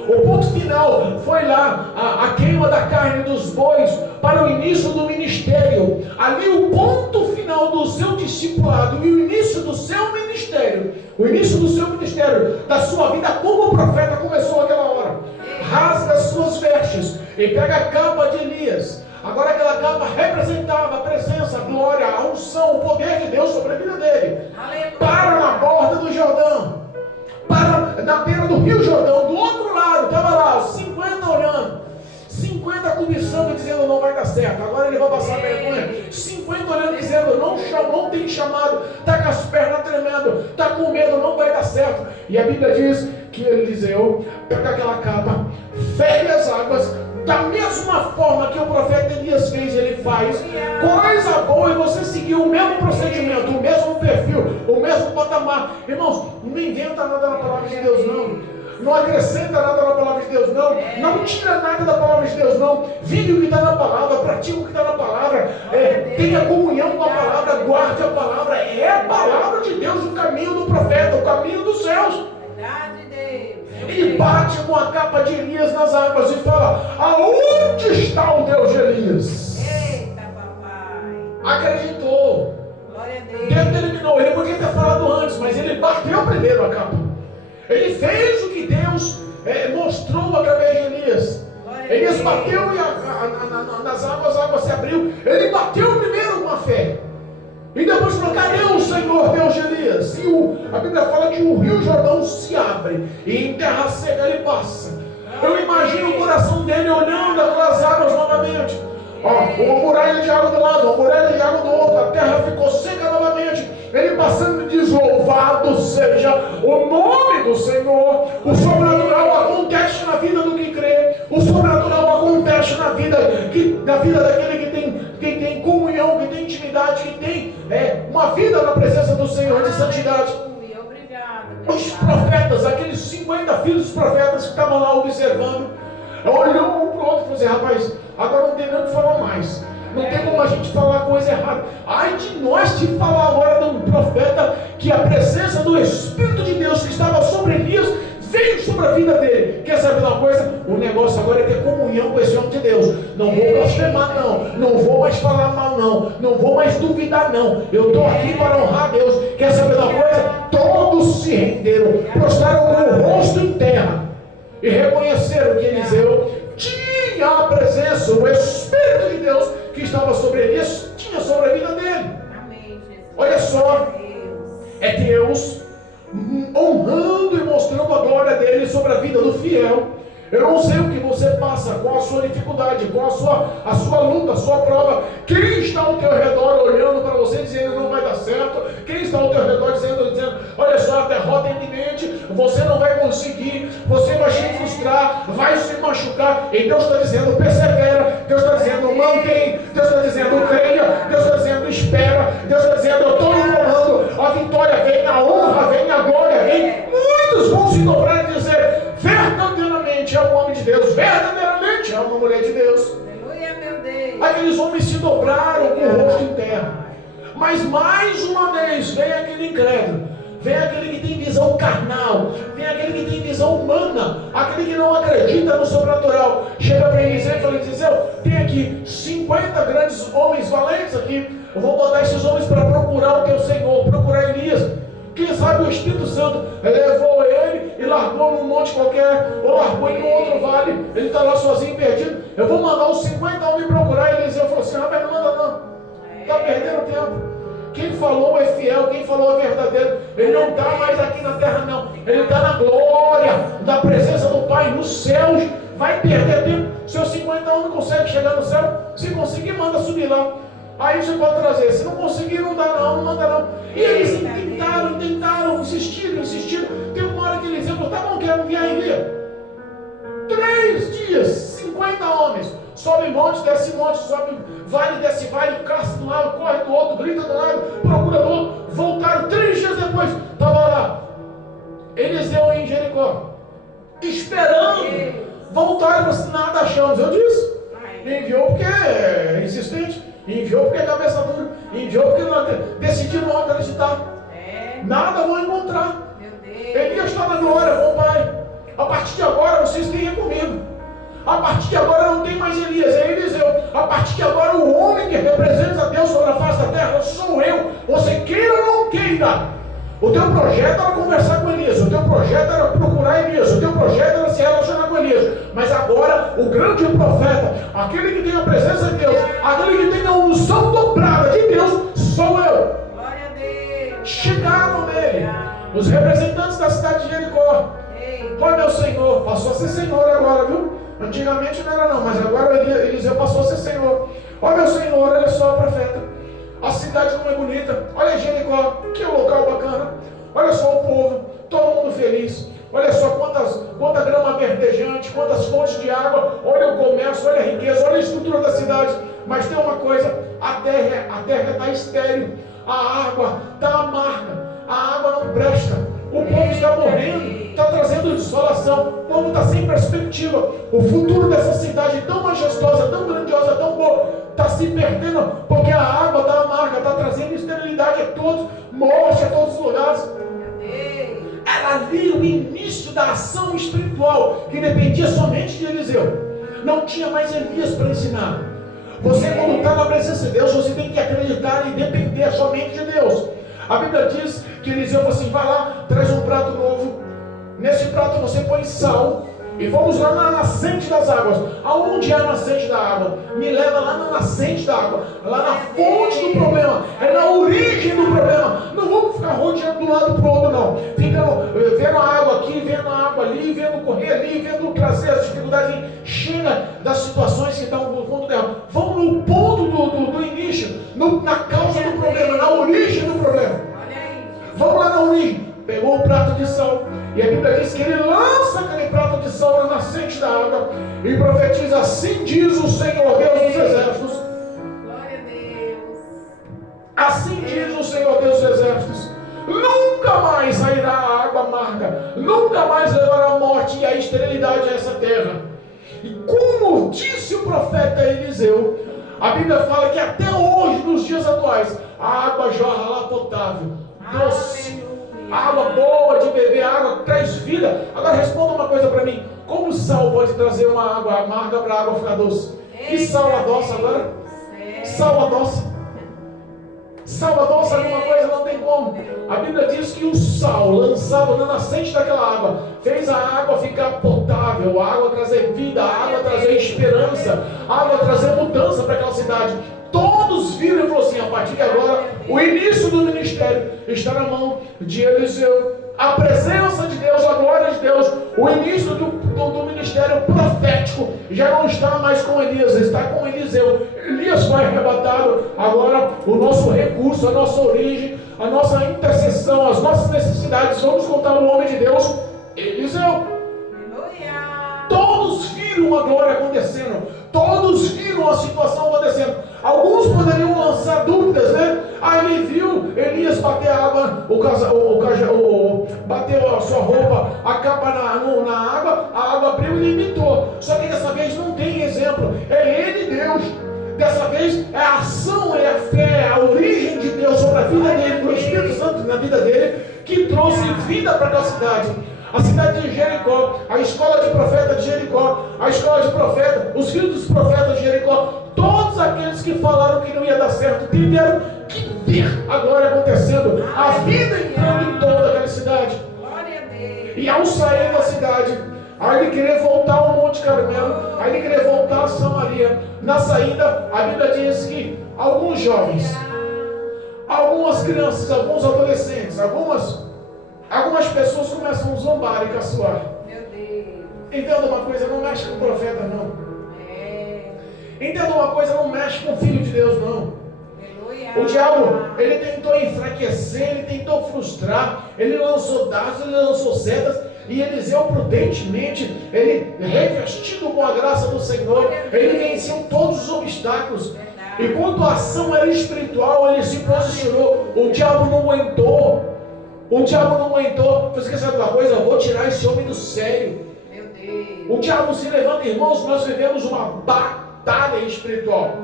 O ponto final foi lá a queima da carne dos bois para o início do ministério. Ali o ponto final do seu discipulado e o início do seu ministério. O início do seu ministério, da sua vida como profeta, começou aquela hora. Rasga as suas vestes e pega a capa de Elias. Agora aquela capa representava a presença, a glória, a unção, o poder de Deus sobre a vida dele. Para na borda do Jordão, para na beira do Rio Jordão, do outro lado, estava lá, os 50 olhando, 50 cobiçando, dizendo não vai dar certo, agora ele vai passar vergonha. 50 olhando, dizendo não tem chamado, está com as pernas tremendo, está com medo, não vai dar certo. E a Bíblia diz que Eliseu pega aquela capa, ferve as águas, da mesma forma que o profeta Elias fez, ele faz. Coisa boa, e você seguir o mesmo procedimento, o mesmo perfil, o mesmo patamar. Irmãos, não inventa nada na palavra de Deus, não. Não acrescenta nada na palavra de Deus, não. Não tira nada da palavra de Deus, não. Vive o que está na palavra, pratica o que está na palavra. Tenha comunhão com a palavra, guarde a palavra. É a palavra de Deus, o caminho do profeta, o caminho dos céus. E bate com a capa de Elias nas águas e fala: aonde está o Deus de Elias? Eita, papai. Acreditou. Glória a Deus. Determinou. Ele podia ter falado antes, mas ele bateu primeiro a capa. Ele fez o que Deus mostrou através de Elias. Elias bateu e nas águas, a água se abriu. Ele bateu primeiro com a fé. E depois falou: cadê o Senhor, Deus de Elias? E a Bíblia fala que o Rio Jordão se abre e em terra seca ele passa. Eu imagino o coração dele olhando aquelas águas novamente. Uma muralha de água do lado, uma muralha de água do outro. A terra ficou seca novamente. Ele passando e diz: louvado seja o nome do Senhor. O sobrenatural acontece na vida do que crê. O sobrenatural acontece na vida daquele que tem comunhão, que tem intimidade, que tem uma vida na presença do Senhor de santidade. Os profetas, aqueles 50 filhos dos profetas que estavam lá observando, olhou um para o outro e falou assim: rapaz, agora não tem nem o que falar mais. Não tem como a gente falar coisa errada. Ai de nós de falar agora de um profeta que a presença do Espírito de Deus que estava sobre Elias veio sobre a vida dele. Quer saber uma coisa? O negócio agora é ter comunhão com esse homem de Deus. Não vou blasfemar, não. Não vou mais falar mal, não. Não vou mais duvidar, não. Eu estou aqui para honrar a Deus. Quer saber uma coisa? Todos se renderam, prostraram com o rosto em terra e reconheceram que Eliseu tinha a presença, o Espírito de Deus que estava sobre Elias, tinha sobre a vida dele. Olha só, é Deus honrando e mostrando a glória dele sobre a vida do fiel. Eu não sei o que você passa, qual a sua dificuldade, qual a sua luta, a sua prova. Quem está ao teu redor olhando para você dizendo não vai dar certo? Quem está ao teu redor dizendo olha só, a derrota é iminente, você não vai conseguir, você vai se frustrar, vai se machucar. E Deus está dizendo persevera, Deus está dizendo mantém, Deus está dizendo creia, Deus está dizendo espera, Deus está dizendo eu estou no comando, a vitória vem, a honra vem, a glória vem. Muitos vão se dobrar e dizer verdadeiramente é um homem de Deus, verdadeiramente é uma mulher de Deus. Aleluia, meu Deus. Aqueles homens se dobraram com o rosto em terra. Mas mais uma vez vem aquele incrédulo, vem aquele que tem visão carnal, vem aquele que tem visão humana, aquele que não acredita no sobrenatural. Chega para Eliseu e fala: Eliseu, tem aqui 50 grandes homens valentes aqui. Eu vou botar esses homens para procurar o teu Senhor, procurar Elias. Quem sabe o Espírito Santo levou ele e largou num monte qualquer, ou largou em um outro vale, ele está lá sozinho, perdido. Eu vou mandar os 50 homens procurar. Eliseu falou assim: rapaz, não manda não, está perdendo tempo. Quem falou é fiel, quem falou é verdadeiro. Ele não está mais aqui na terra não, ele está na glória da presença do Pai nos céus. Vai perder tempo. Seus 50 homens conseguem chegar no céu? Se conseguir, manda subir lá. Aí você pode trazer. Se não conseguir, não dá não, não manda não. E eles tentaram, insistiram. Tem uma hora que eles dizem: tá bom, quero enviar, envia. 3 dias, 50 homens. Sobe monte, desce monte, sobe vale, desce vale, caça do lado, corre do outro, grita do lado, procura do outro. Voltaram 3 dias depois, estava lá Eliseu em Jericó, esperando. Voltaram para nada achamos. Eu disse: enviou porque é insistente, enviou porque é cabeça dura, enviou porque não decidiu não acreditar. Nada vão encontrar. Elias está na glória, bom Pai. A partir de agora vocês têm comigo. A partir de agora não tem mais Elias, é Eliseu. A partir de agora o homem que representa a Deus sobre a face da terra sou eu. Você queira ou não queira. O teu projeto era conversar com Elias, o teu projeto era procurar Elias, o teu projeto era se relacionar com Elias. Mas agora o grande profeta, aquele que tem a presença de Deus, aquele que tem a unção dobrada de Deus, sou eu. Glória a Deus. Chegaram nele os representantes da cidade de Jericó. Oi, meu Senhor, passou a ser Senhor agora, viu? Antigamente não era não, mas agora Eliseu passou a ser Senhor. Olha, meu Senhor, olha só, profeta, a cidade como é bonita. Olha Jericó, que local bacana. Olha só o povo, todo mundo feliz. Olha só quanta grama verdejante, quantas fontes de água. Olha o comércio, olha a riqueza, olha a estrutura da cidade. Mas tem uma coisa: a terra está estéril, a água está amarga, a água não presta. O povo está morrendo, está trazendo desolação. O povo está sem perspectiva. O futuro dessa cidade tão majestosa, tão grandiosa, tão boa, está se perdendo, porque a água está amarga, está trazendo esterilidade a todos, morte a todos os lugares. Ela viu o início da ação espiritual que dependia somente de Eliseu. Não tinha mais Elias para ensinar. Você, quando está na presença de Deus, você tem que acreditar e depender somente de Deus. A Bíblia diz que Eliseu falou assim: vai lá, traz um prato novo. Nesse prato você põe sal. E vamos lá na nascente das águas. Aonde é a nascente da água? Me leva lá na nascente da água, lá na fonte do problema, é na origem do problema. Não vamos ficar rodeando de um lado para o outro não. Ficando vendo a água aqui, vendo a água ali, vendo correr ali, vendo trazer as dificuldades. Chega das situações que estão no fundo dela. Vamos no ponto do início, na causa do problema, na origem do problema. Vamos lá na origem. Pegou um prato de sal, e a Bíblia diz que ele lança aquele prato de sal na nascente da água e profetiza: assim diz o Senhor Deus dos exércitos. Glória a Deus. Assim diz o Senhor Deus dos exércitos: nunca mais sairá a água amarga, nunca mais levará a morte e a esterilidade a essa terra. E como disse o profeta Eliseu, a Bíblia fala que até hoje, nos dias atuais, a água jorra lá potável, doce, água boa de beber, água que traz vida. Agora responda uma coisa para mim: como o sal pode trazer uma água amarga para a água ficar doce? E sal adoça agora? Sal adoça. Sal adoça alguma coisa? Não tem como. A Bíblia diz que o sal lançado na nascente daquela água fez a água ficar potável, a água trazer vida, a água trazer esperança, a água trazer mudança para aquela cidade. Todos viram e falaram assim: a partir de agora, o início do ministério está na mão de Eliseu. A presença de Deus, a glória de Deus, o início do ministério profético já não está mais com Elias, está com Eliseu. Elias foi arrebatado. Agora o nosso recurso, a nossa origem, a nossa intercessão, as nossas necessidades, vamos contar o homem de Deus, Eliseu. Todos viram a glória acontecendo, todos viram a situação acontecendo. Alguns poderiam lançar dúvidas, né? Aí ele viu Elias bater a água, bateu a sua roupa, a capa na água, a água abriu e limitou. Só que dessa vez não tem exemplo. É ele Deus. na vida dele, que trouxe vida para aquela cidade. A cidade de Jericó, a escola de profeta de Jericó, a escola de profeta, os filhos dos profetas de Jericó, todos aqueles que falaram que não ia dar certo, tiveram que ver a glória acontecendo, a vida entrando em toda aquela cidade. Glória a Deus. E ao sair da cidade, aí ele querer voltar ao Monte Carmelo, aí ele querer voltar a Samaria. Na saída, a Bíblia diz que alguns jovens, algumas crianças, alguns adolescentes, algumas pessoas começam a zombar e caçoar. Meu Deus. Entenda uma coisa, não mexe com o profeta, não. É. Entenda uma coisa, não mexe com o Filho de Deus, não. Aleluia. O diabo, ele tentou enfraquecer, ele tentou frustrar, ele lançou dardos, ele lançou setas, e Eliseu prudentemente, ele revestido com a graça do Senhor, ele venceu todos os obstáculos. E quando a ação era espiritual, ele se posicionou. O diabo não aguentou. O diabo não aguentou. Você quer saber uma coisa? Eu vou tirar esse homem do sério. Meu Deus. O diabo se levanta, irmãos. Nós vivemos uma batalha espiritual.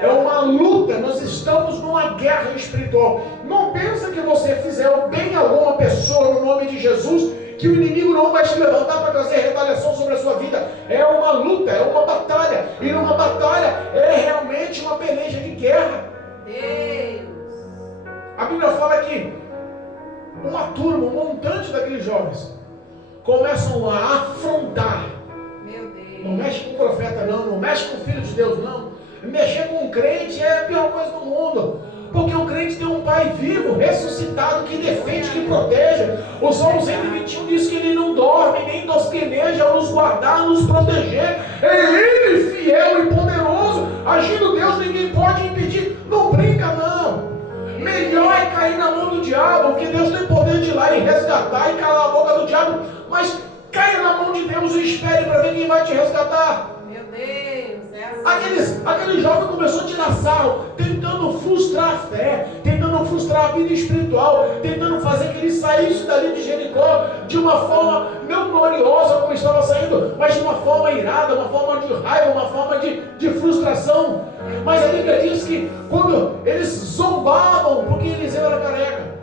É uma luta. Nós estamos numa guerra espiritual. Não pensa que você fizer o bem a alguma pessoa no nome de Jesus, que o inimigo não vai se levantar para trazer retaliação sobre a sua vida. É uma luta, é uma batalha. E numa batalha é realmente uma peleja de guerra. Deus. A Bíblia fala que uma turma, um montante daqueles jovens começam a afrontar. Meu Deus. Não mexe com o profeta, não mexe com o Filho de Deus, não. Mexer com o crente é a pior coisa do mundo. Porque o crente tem um Pai vivo, ressuscitado, que defende, que protege. O Salmo 121 diz que ele não dorme, nem tosqueneja, ao nos guardar, a nos proteger. É Ele, fiel e poderoso. Agindo Deus, ninguém pode impedir. Não brinca, não. Melhor é cair na mão do diabo, porque Deus tem poder de ir lá e resgatar e calar a boca do diabo. Mas caia na mão de Deus e espere para ver quem vai te resgatar. Meu Deus. É assim. Aquele jovem começou a tirar sarro, tentando frustrar a fé, tentando frustrar a vida espiritual, tentando fazer que ele saísse dali de Jericó de uma forma não gloriosa como estava saindo, mas de uma forma irada, uma forma de raiva, uma forma de frustração. Mas a Bíblia diz que quando eles zombavam, porque Eliseu era careca.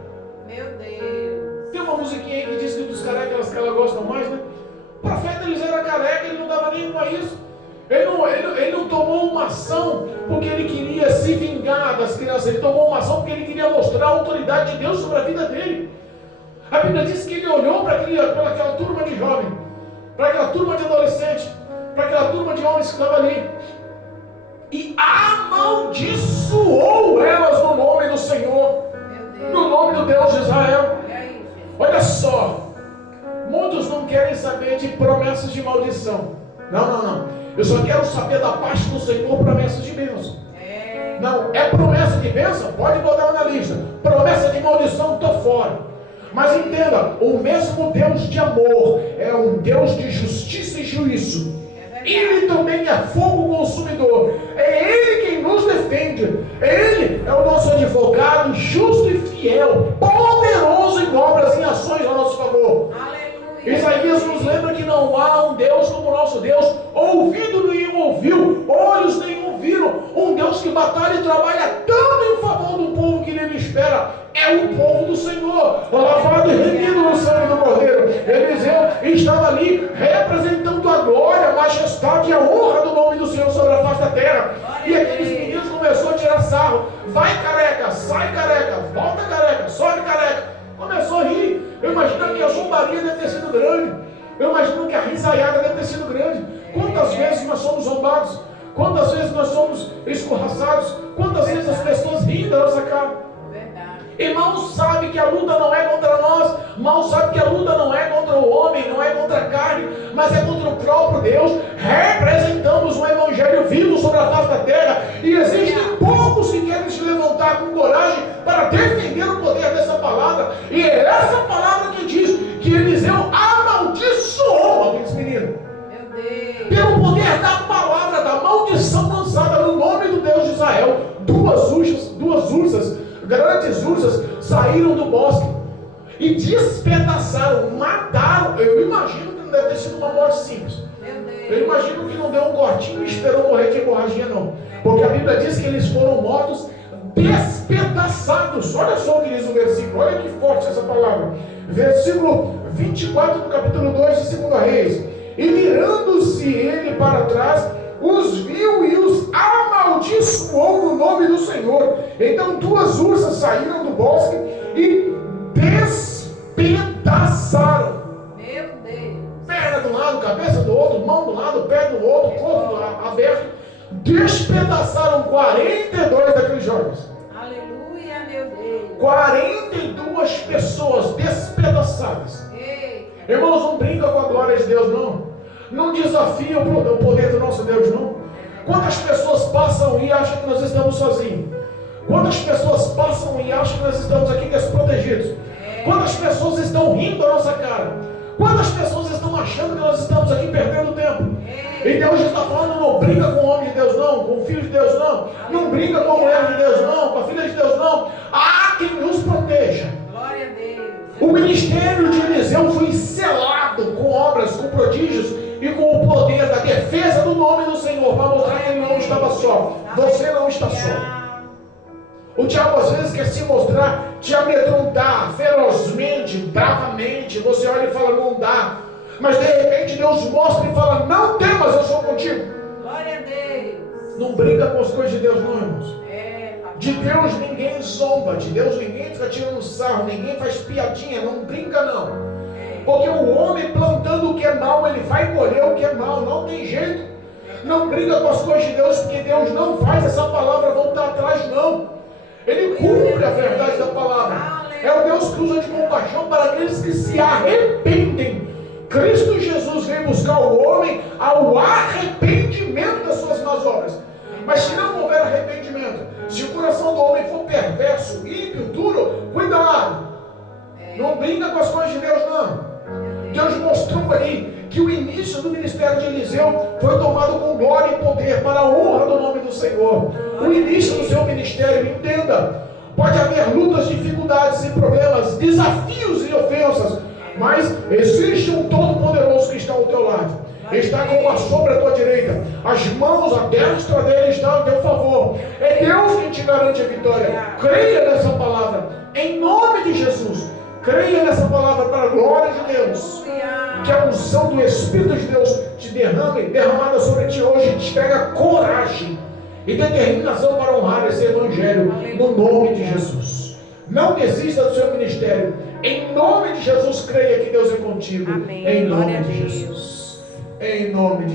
Meu Deus. Tem uma musiquinha aí que diz que dos carecas que ela gosta mais, né? O profeta Eliseu era careca, ele não dava nem com isso. Ele não tomou uma ação porque ele queria se vingar das crianças. Ele tomou uma ação porque ele queria mostrar a autoridade de Deus sobre a vida dele. A Bíblia diz que ele olhou para aquela turma de jovens, para aquela turma de adolescentes, para aquela turma de homens que estavam ali, e amaldiçoou elas no nome do Senhor, no nome do Deus de Israel. Olha só, muitos não querem saber de promessas de maldição. Não. Eu só quero saber da parte do Senhor, promessas de bênção. Não, é promessa de bênção? Pode botar na lista. Promessa de maldição, estou fora. Mas entenda, o mesmo Deus de amor é um Deus de justiça e juízo. Ele também é fogo consumidor. É Ele quem nos defende. Ele é o nosso advogado justo e fiel, poderoso em obras e ações a nosso favor. Isaías nos lembra que não há um Deus como o nosso Deus, ouvido nenhum ouviu, olhos nenhum viram, um Deus que batalha e trabalha tanto em favor do povo que nele espera. É o povo do Senhor, lavado e remido no sangue do Cordeiro. Eliseu estava ali representando a glória, a majestade e a honra do nome do Senhor sobre a face da terra. E aqueles meninos começaram a tirar sarro. Vai careca, sai careca, volta careca, sobe careca. Começou a rir. Eu imagino que a zombaria deve ter sido grande. Eu imagino que a risaiada deve ter sido grande. Quantas vezes nós somos zombados? Quantas vezes nós somos escorraçados? Quantas vezes as pessoas riem da nossa cara? Irmãos, sabe que a luta não é contra nós. Irmãos, sabe que a luta não é contra o homem, não é contra a carne, mas é contra o próprio Deus. Representamos um evangelho vivo sobre a face da terra. E existem poucos que querem se levantar com coragem para defender o poder dessa palavra. E é essa palavra que diz que Eliseu amaldiçoou aqueles meninos. Pelo poder da palavra, da maldição lançada no nome do Deus de Israel, duas ursas, grandes ursas, saíram do bosque e despedaçaram, mataram. Eu imagino que não deve ter sido uma morte simples. Eu imagino que não deu um cortinho e esperou morrer de hemorragia, não. Porque a Bíblia diz que eles foram mortos despedaçados. Olha só o que diz o versículo, olha que forte essa palavra. Versículo 24 do capítulo 2 de 2 Reis. E virando-se ele para trás, os viu e os amaldiçoou no nome do Senhor. Então 2 ursas saíram do bosque e despedaçaram. Meu Deus. Perna de um lado, cabeça do outro, mão do lado, pé do outro, corpo aberto. Despedaçaram 42 daqueles jovens. Aleluia, meu Deus. 42 pessoas despedaçadas. Ei. Irmãos, não brinca com a glória de Deus, não. Não desafia o poder do nosso Deus, não. Quantas pessoas passam e acham que nós estamos sozinhos? Quantas pessoas passam e acham que nós estamos aqui desprotegidos? Quantas pessoas estão rindo da nossa cara? Quantas pessoas estão achando que nós estamos aqui perdendo tempo? E Deus está falando, não brinca com o homem de Deus não, com o filho de Deus não, não brinca com a mulher de Deus não, com a filha de Deus não. Há quem nos proteja. Glória a Deus. O ministério de Eliseu foi selado com obras, com prodígios e com o poder da defesa do nome do Senhor, para mostrar que ele não estava só. Você não está só. O diabo às vezes quer se mostrar, te amedrontar ferozmente, bravamente. Você olha e fala, não dá. Mas de repente Deus mostra e fala, não temas, eu sou contigo. Glória a Deus. Não brinca com as coisas de Deus não, irmãos. De Deus ninguém zomba, de Deus ninguém fica tirando sarro, ninguém faz piadinha, não brinca não. Porque o homem plantando o que é mal, ele vai colher o que é mal, não tem jeito. Não brinca com as coisas de Deus, porque Deus não faz essa palavra voltar atrás não. Ele cumpre a verdade da palavra. É o Deus que usa de compaixão para aqueles que se arrependem. Cristo Jesus veio buscar o homem ao arrependimento das suas más obras. Mas se não houver arrependimento, se o coração do homem for perverso, ímpio, duro, cuidado. Não brinca com as coisas de Deus não. Deus mostrou ali que o início do ministério de Eliseu foi tomado com glória e poder para a honra do nome do Senhor. O início do seu ministério, entenda, pode haver lutas, dificuldades e problemas, desafios e ofensas, mas existe um Todo-Poderoso que está ao teu lado. Está com uma sombra à tua direita, as mãos, a destra dele está ao teu favor. É Deus quem te garante a vitória. Creia nessa palavra, em nome de Jesus. Creia nessa palavra para a glória de Deus. Que a unção do Espírito de Deus te derramada sobre ti hoje, te pega coragem e determinação para honrar esse Evangelho no nome de Jesus. Não desista do seu ministério. Em nome de Jesus, creia que Deus é contigo. Amém. Em nome Glória de a Deus. Jesus. Em nome de